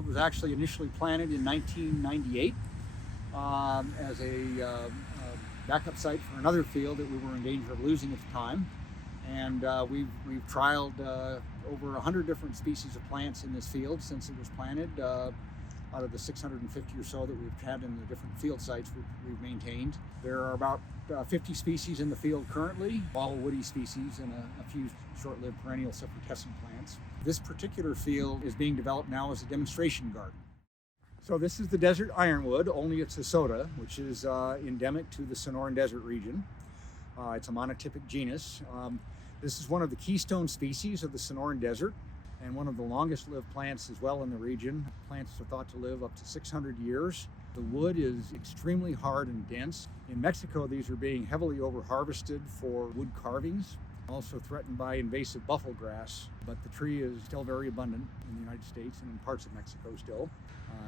field was actually initially planted in 1998 as backup site for another field that we were in danger of losing at the time. And we've trialed over 100 different species of plants in this field since it was planted. Out of the 650 or so that we've had in the different field sites we've maintained. There are about 50 species in the field currently, all woody species and a few short-lived perennial cypripedescent plants. This particular field is being developed now as a demonstration garden. So this is the desert ironwood, only it's Sesota, which is endemic to the Sonoran Desert region. It's a monotypic genus. This is one of the keystone species of the Sonoran Desert and one of the longest lived plants as well in the region. Plants are thought to live up to 600 years. The wood is extremely hard and dense. In Mexico, these are being heavily over-harvested for wood carvings, also threatened by invasive buffalo grass, but the tree is still very abundant in the United States and in parts of Mexico still.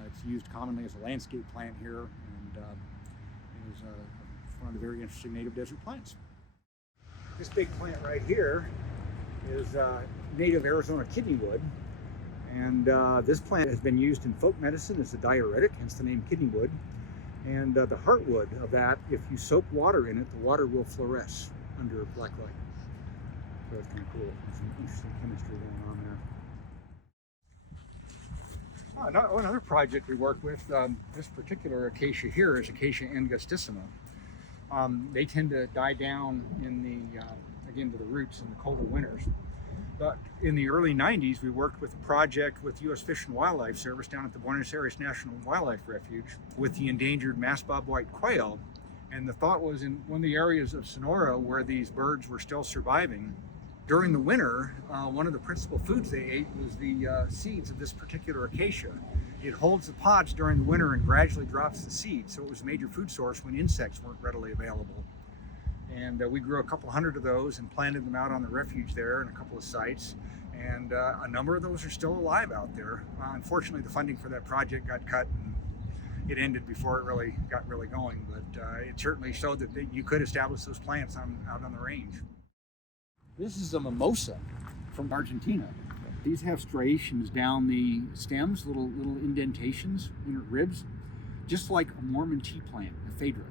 It's used commonly as a landscape plant here and is one of the very interesting native desert plants. This big plant right here is native Arizona kidneywood, and this plant has been used in folk medicine as a diuretic, hence the name kidneywood. And the heartwood of that, if you soak water in it, the water will fluoresce under black light. So it's kind of cool. There's some interesting chemistry going on there. Another project we work with, this particular acacia here is Acacia angustissima. They tend to die down in the, again, to the roots in the colder winters. But in the early 90s, we worked with a project with U.S. Fish and Wildlife Service down at the Buenos Aires National Wildlife Refuge with the endangered mass bobwhite quail. And the thought was in one of the areas of Sonora where these birds were still surviving, during the winter, one of the principal foods they ate was the seeds of this particular acacia. It holds the pods during the winter and gradually drops the seeds, so it was a major food source when insects weren't readily available. And we grew a couple hundred of those and planted them out on the refuge there in a couple of sites. And a number of those are still alive out there. Unfortunately, the funding for that project got cut and it ended before it really got going. But it certainly showed that you could establish those plants out on the range. This is a mimosa from Argentina. These have striations down the stems, little indentations, inner ribs, just like a Mormon tea plant, a ephedra,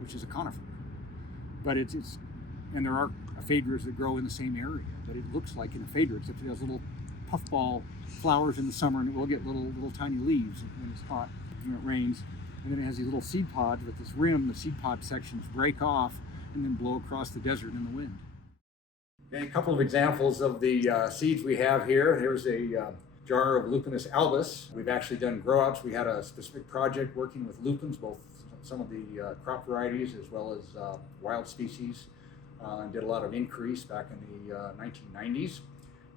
which is a conifer. But and there are ephedras that grow in the same area, but it looks like an ephedra, except it has little puffball flowers in the summer, and it will get little tiny leaves when it's hot, when it rains. And then it has these little seed pods with this rim. The seed pod sections break off and then blow across the desert in the wind. And a couple of examples of the seeds we have here. Here's a jar of Lupinus albus. We've actually done grow outs. We had a specific project working with lupins, both some of the crop varieties as well as wild species, and did a lot of increase back in the 1990s.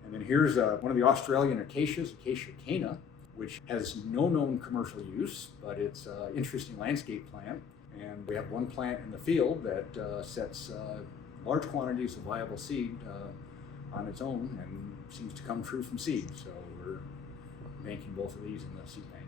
And then here's one of the Australian acacias, Acacia cana, which has no known commercial use, but it's an interesting landscape plant. And we have one plant in the field that sets large quantities of viable seed on its own and seems to come true from seed. So we're banking both of these in the seed bank.